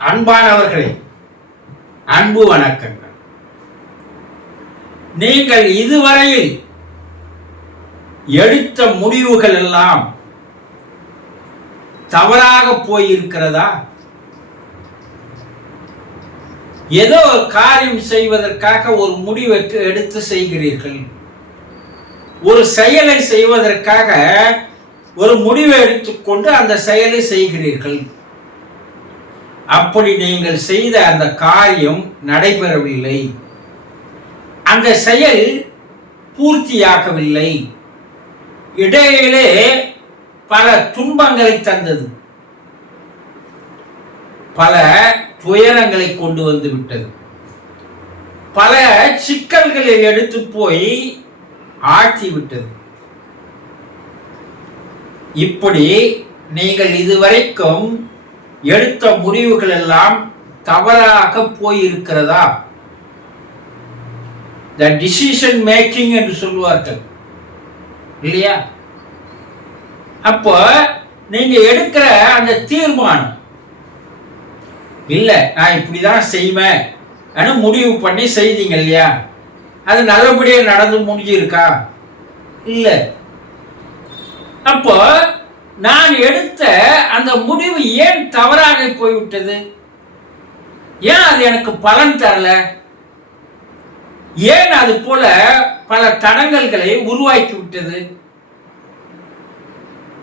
அன்பானவர்களே, அன்பு வணக்கங்கள். நீங்கள் இதுவரையில் எடுத்த முடிவுகள் எல்லாம் தவறாக போயிருக்கிறதா? ஏதோ காரியம் செய்வதற்காக ஒரு முடிவை எடுத்து செய்கிறீர்கள். ஒரு செயலை செய்வதற்காக ஒரு முடிவை எடுத்துக்கொண்டு அந்த செயலை செய்கிறீர்கள். அப்படி நீங்கள் செய்த அந்த காரியம் நடைபெறவில்லை, அந்த செயல் பூர்த்தியாகவில்லை, இடையிலே பல துன்பங்களை தந்தது, பல துயரங்களை கொண்டு வந்து விட்டது, பல சிக்கல்களை எடுத்து போய் ஆட்சி விட்டது. இப்படி நீங்கள் இதுவரைக்கும் எடுத்த முடிவுகள் எல்லாம் தவறாக போயிருக்கிறதா? த டிசிஷன் மேக்கிங் என்று சொல்லுவார்கள் இல்லையா? அப்போ நீங்க எடுக்கிற அந்த தீர்மானம், இல்ல நான் இப்படிதான் செய்வேன் முடிவு பண்ணி செய்தீங்க இல்லையா, அது நல்லபடியா நடந்து முடிஞ்சிருக்கா? இல்ல. அப்போ நான் எடுத்த அந்த முடிவு ஏன் தவறாக போய்விட்டது? ஏன் அது எனக்கு பலன் தரல? ஏன் அது போல பல தடங்கல்களை உருவாக்கி விட்டது?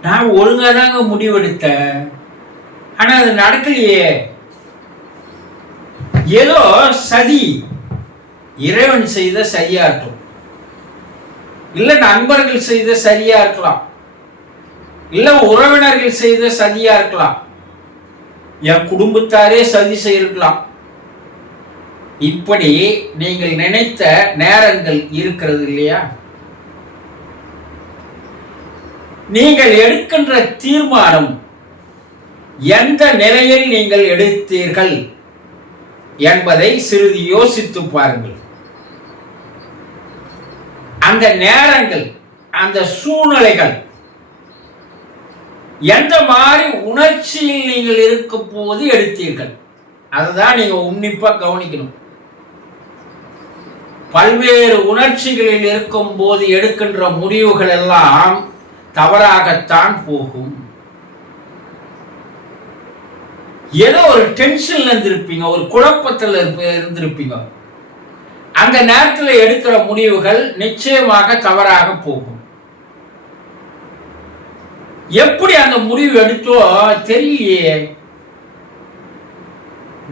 நான் ஒழுங்காதாங்க முடிவெடுத்தேன், ஆனா அது நடக்கலையே. ஏதோ சதி, இறைவன் செய்த சரியா இருக்கும், இல்ல நண்பர்கள் செய்த சரியா இருக்கலாம், இல்ல உறவினர்கள் செய்த சதியா இருக்கலாம், என் குடும்பத்தாரே சதி செய்திருக்கலாம். இப்படி நீங்கள் நினைத்த நேரங்கள் இருக்கிறது இல்லையா? நீங்கள் எடுக்கின்ற தீர்மானம் எந்த நிலையில் நீங்கள் எடுத்தீர்கள் என்பதை சிறிது யோசித்து பாருங்கள். அந்த நேரங்கள், அந்த சூழ்நிலைகள் எந்த மாதிரி உணர்ச்சியில் நீங்கள் இருக்கும் போது எடுத்தீர்கள், அதுதான் நீங்க உன்னிப்பா கவனிக்கணும். பல்வேறு உணர்ச்சிகளில் இருக்கும் போது எடுக்கின்ற முடிவுகள் எல்லாம் தவறாகத்தான் போகும். ஏதோ ஒரு டென்ஷன்ல இருந்திருப்பீங்க, ஒரு குழப்பத்தில் இருந்திருப்பீங்க, அந்த நேரத்தில் எடுக்கிற முடிவுகள் நிச்சயமாக தவறாக போகும். எப்படி அந்த முடிவு எடுத்தோ தெரியலையே,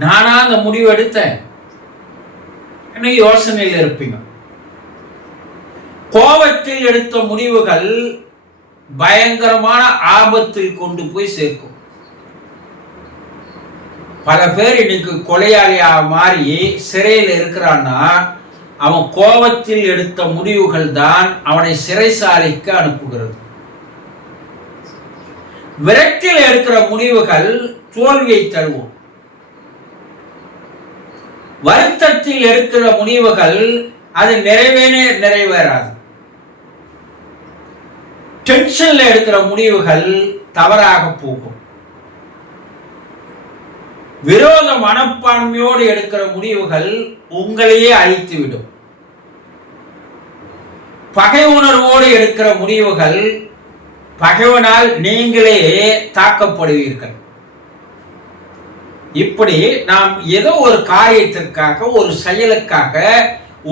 நானா அந்த முடிவு எடுத்தேன் யோசனையில் இருப்பீங்க. கோபத்தில் எடுத்த முடிவுகள் பயங்கரமான ஆபத்தில் கொண்டு போய் சேர்க்கும். பல பேர் இன்னைக்கு கொலையாளியா மாறி சிறையில் இருக்கிறான்னா அவன் கோபத்தில் எடுத்த முடிவுகள் தான் அவனை சிறைசாலைக்கு அனுப்புகிறது. விரக்தியில் எடுக்கிற முடிவுகள் தோல்வியை தருவோம். வருத்தத்தில் எடுக்கிற முடிவுகள் அது நிறைவேறாது. டென்ஷன்ல எடுக்கிற முடிவுகள் தவறாக போகும். விரோத மனப்பான்மையோடு எடுக்கிற முடிவுகள் உங்களையே அழித்துவிடும். பகை உணர்வோடு எடுக்கிற முடிவுகள் பகைவனால் நீங்களே தாக்கப்படுவீர்கள். இப்படி நாம் ஏதோ ஒரு காரியத்திற்காக, ஒரு செயலுக்காக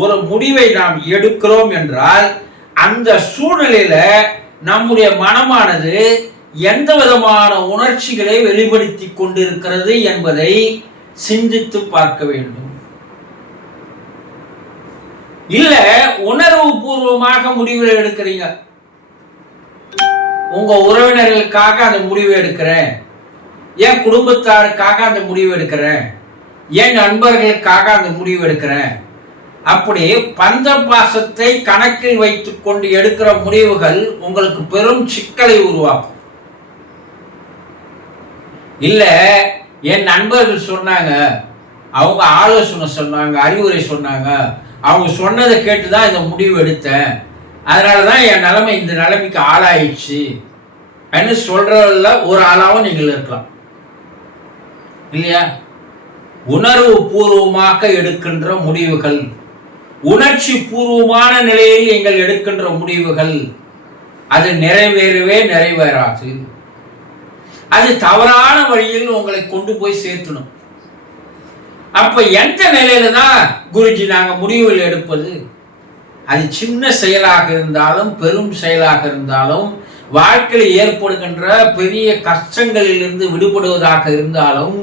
ஒரு முடிவை நாம் எடுக்கிறோம் என்றால் அந்த சூழ்நிலையில நம்முடைய மனமானது எந்த விதமான உணர்ச்சிகளை வெளிப்படுத்தி கொண்டிருக்கிறது என்பதை சிந்தித்து பார்க்க வேண்டும். இல்ல உணர்வு பூர்வமாக முடிவுகளை எடுக்கிறீங்க, உங்க உறவினர்களுக்காக அந்த முடிவு எடுக்கிறேன், என் குடும்பத்தாருக்காக அந்த முடிவு எடுக்கிறேன், என் நண்பர்களுக்காக அந்த முடிவு எடுக்கிறேன், அப்படி பந்த பாசத்தை கணக்கில் வைத்துக் கொண்டு எடுக்கிற முடிவுகள் உங்களுக்கு பெரும் சிக்கலை உருவாக்கும். இல்ல என் நண்பர்கள் சொன்னாங்க, அவங்க ஆலோசனை சொன்னாங்க, அறிவுரை சொன்னாங்க, அவங்க சொன்னதை கேட்டுதான் இந்த முடிவு எடுத்தேன், அதனாலதான் என் நிலைமை இந்த நிலைமைக்கு ஆளாயிடுச்சு சொல்றதுல ஒரு ஆளாவும் நீங்கள் இருக்கலாம் இல்லையா? உணர்வு பூர்வமாக எடுக்கின்ற முடிவுகள், உணர்ச்சி பூர்வமான நிலையில் நீங்கள் எடுக்கின்ற முடிவுகள் அது நிறைவேறாது. அது தவறான வழியில் உங்களை கொண்டு போய் சேர்க்கணும். அப்ப எந்த நிலையில தான் குருஜி நாங்க முடிவுகள் எடுப்பது? அது சின்ன செயலாக இருந்தாலும் பெரும் செயலாக இருந்தாலும், வாழ்க்கையில் ஏற்படுகின்ற பெரிய கஷ்டங்களில் இருந்து விடுபடுவதாக இருந்தாலும்,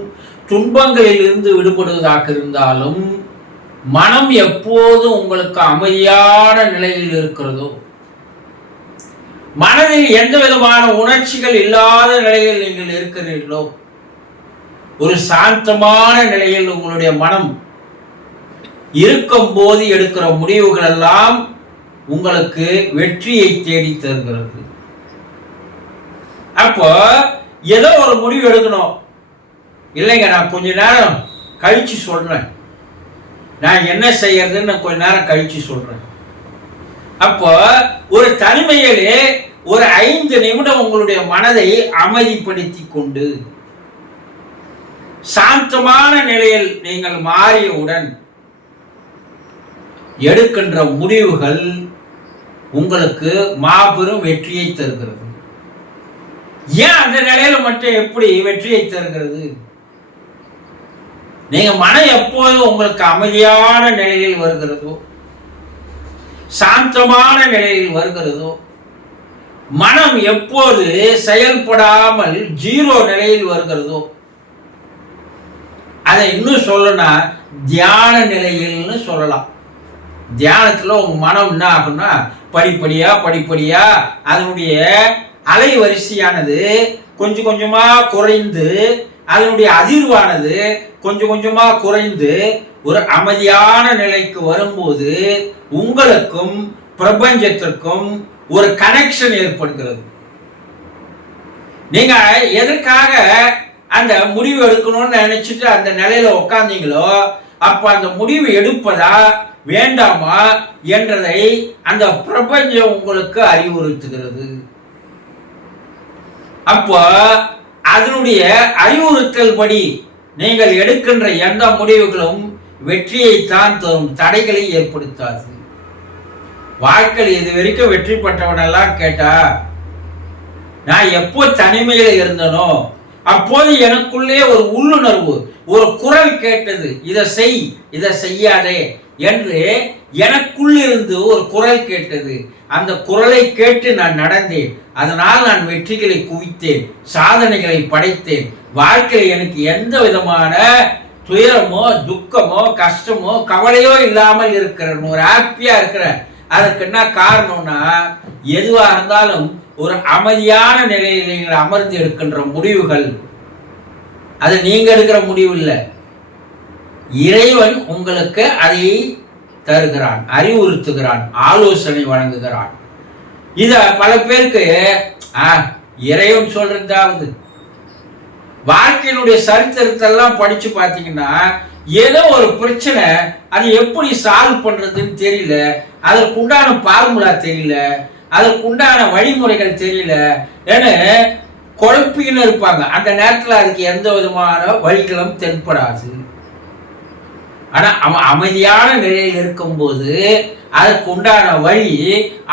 துன்பங்களில் இருந்து விடுபடுவதாக இருந்தாலும், மனம் எப்போது உங்களுக்கு அமைதியான நிலையில் இருக்கிறதோ, மனதில் எந்த விதமான உணர்ச்சிகள் இல்லாத நிலையில் நீங்கள் இருக்கிறீர்களோ, ஒரு சாந்தமான நிலையில் உங்களுடைய மனம் இருக்கும் போது எடுக்கிற முடிவுகள் எல்லாம் உங்களுக்கு வெற்றியை தேடி தருகிறது. அப்போ ஏதோ ஒரு முடிவு எடுக்கணும். இல்லைங்க, நான் கொஞ்ச நேரம் கழிச்சு சொல்றேன், நான் என்ன செய்யறதுன்னு நான் கொஞ்ச நேரம் கழிச்சு சொல்றேன். அப்போ ஒரு தனிமையிலே ஒரு 5 நிமிடம் உங்களுடைய மனதை அமைதிப்படுத்தி கொண்டு சாந்தமான நிலையில் நீங்கள் மாறியவுடன் எடுக்கின்ற முடிவுகள் உங்களுக்கு மாபெரும் வெற்றியை தருகிறது. ஏன் அந்த நிலையில மட்டும் எப்படி வெற்றியை தருகிறது? நீங்க மனம் எப்போது உங்களுக்கு அமைதியான நிலையில் வருகிறதோ, சாந்தமான நிலையில் வருகிறதோ, மனம் எப்போது செயல்படாமல் 0 நிலையில் வருகிறதோ, அதை இன்னும் சொல்லணும்னா தியான நிலையில்னு சொல்லலாம். தியானத்துல உங்க மனம் என்ன ஆகும்னா படிப்படியா அதனுடைய அலைவரிசையானது கொஞ்சம் கொஞ்சமா குறைந்து, அதனுடைய அதிர்வானது கொஞ்சம் கொஞ்சமா குறைந்து ஒரு அமைதியான நிலைக்கு வரும்போது உங்களுக்கும் பிரபஞ்சத்திற்கும் ஒரு கனெக்ஷன் ஏற்படுகிறது. நீங்க எதற்காக அந்த முடிவு எடுக்கணும்னு நினைச்சிட்டு அந்த நிலையில உட்கார்ந்தீங்களோ, அப்ப அந்த முடிவு எடுப்பதா வேண்டாமா என்றதை அந்த பிரபஞ்சம் உங்களுக்கு அறிவுறுத்துகிறது. அப்போ அதனுடைய அறிவுறுத்தல் படி நீங்கள் எடுக்கின்ற எந்த முடிவுகளும் வெற்றியைத்தான் தரும், தடைகளை ஏற்படுத்தாது. வாழ்க்கையில் இது வரைக்கும் வெற்றி பெற்றவனெல்லாம் கேட்டா, நான் எப்போ தனிமையில இருந்தனோ அப்போது எனக்குள்ளே ஒரு உள்ளுணர்வு, ஒரு குரல் கேட்டது, இதை செய் இதை செய்யாதே என்று எனக்குள்ளிருந்து ஒரு குரல் கேட்டது. அந்த குரலை கேட்டு நான் நடந்தேன். அதனால் நான் வெற்றிகளை குவித்தேன், சாதனைகளை படைத்தேன். வாழ்க்கையில் எனக்கு எந்த விதமான துயரமோ துக்கமோ கஷ்டமோ கவலையோ இல்லாமல் இருக்கிறேன், ஒரு ஹாப்பியா இருக்கிறேன். அதற்கு என்ன காரணம்னா, எதுவாக இருந்தாலும் ஒரு அமைதியான நிலையில் நீங்கள் அமர்ந்து எடுக்கின்ற முடிவுகள், அது நீங்க எடுக்கிற முடிவு இல்லை, இறைவன் உங்களுக்கு அதை தருகிறான், அறிவுறுத்துகிறான், ஆலோசனை வழங்குகிறான். இத பல பேருக்கு இறைவன் சொல்றதாவது, வாழ்க்கையினுடைய சரித்திரத்தெல்லாம் படிச்சு பார்த்தீங்கன்னா ஏதோ ஒரு பிரச்சனை, அது எப்படி சால்வ் பண்றதுன்னு தெரியல, அதற்குண்டான பார்முலா தெரியல, அதற்குண்டான வழிமுறைகள் தெரியல, ஏன்னு குழப்பின்னு இருப்பாங்க. அந்த நேரத்தில் அதுக்கு எந்த விதமான வழிகளும் தென்படாது. ஆனா அவன் அமைதியான நிலையில் இருக்கும்போது அதற்கு உண்டான வழி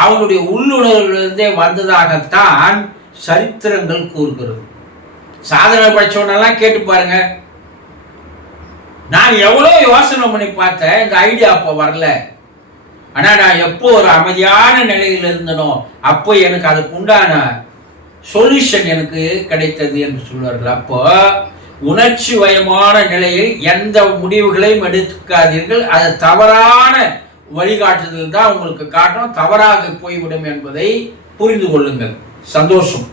அவனுடைய உள்ளுணர்விலிருந்தே வந்ததாகத்தான் சரித்திரங்கள் கூறுகிறது. சாதனை படிச்சவனெல்லாம் கேட்டு பாருங்க. நான் எவ்வளவு யோசனை பண்ணி பார்த்தேன், இந்த ஐடியா அப்போ வரல. ஆனா நான் எப்போ ஒரு அமைதியான நிலையில் இருந்தனோ அப்போ எனக்கு அதுக்கு உண்டான சொல்யூஷன் எனக்கு கிடைத்தது என்று சொல்வார்கள். அப்போ உணர்ச்சி வயமான நிலையில் எந்த முடிவுகளையும் எடுக்காதீர்கள். அது தவறான வழிகாட்டுதல் தான் உங்களுக்கு காட்டும், தவறாக போய்விடும் என்பதை புரிந்து கொள்ளுங்கள். சந்தோஷம்.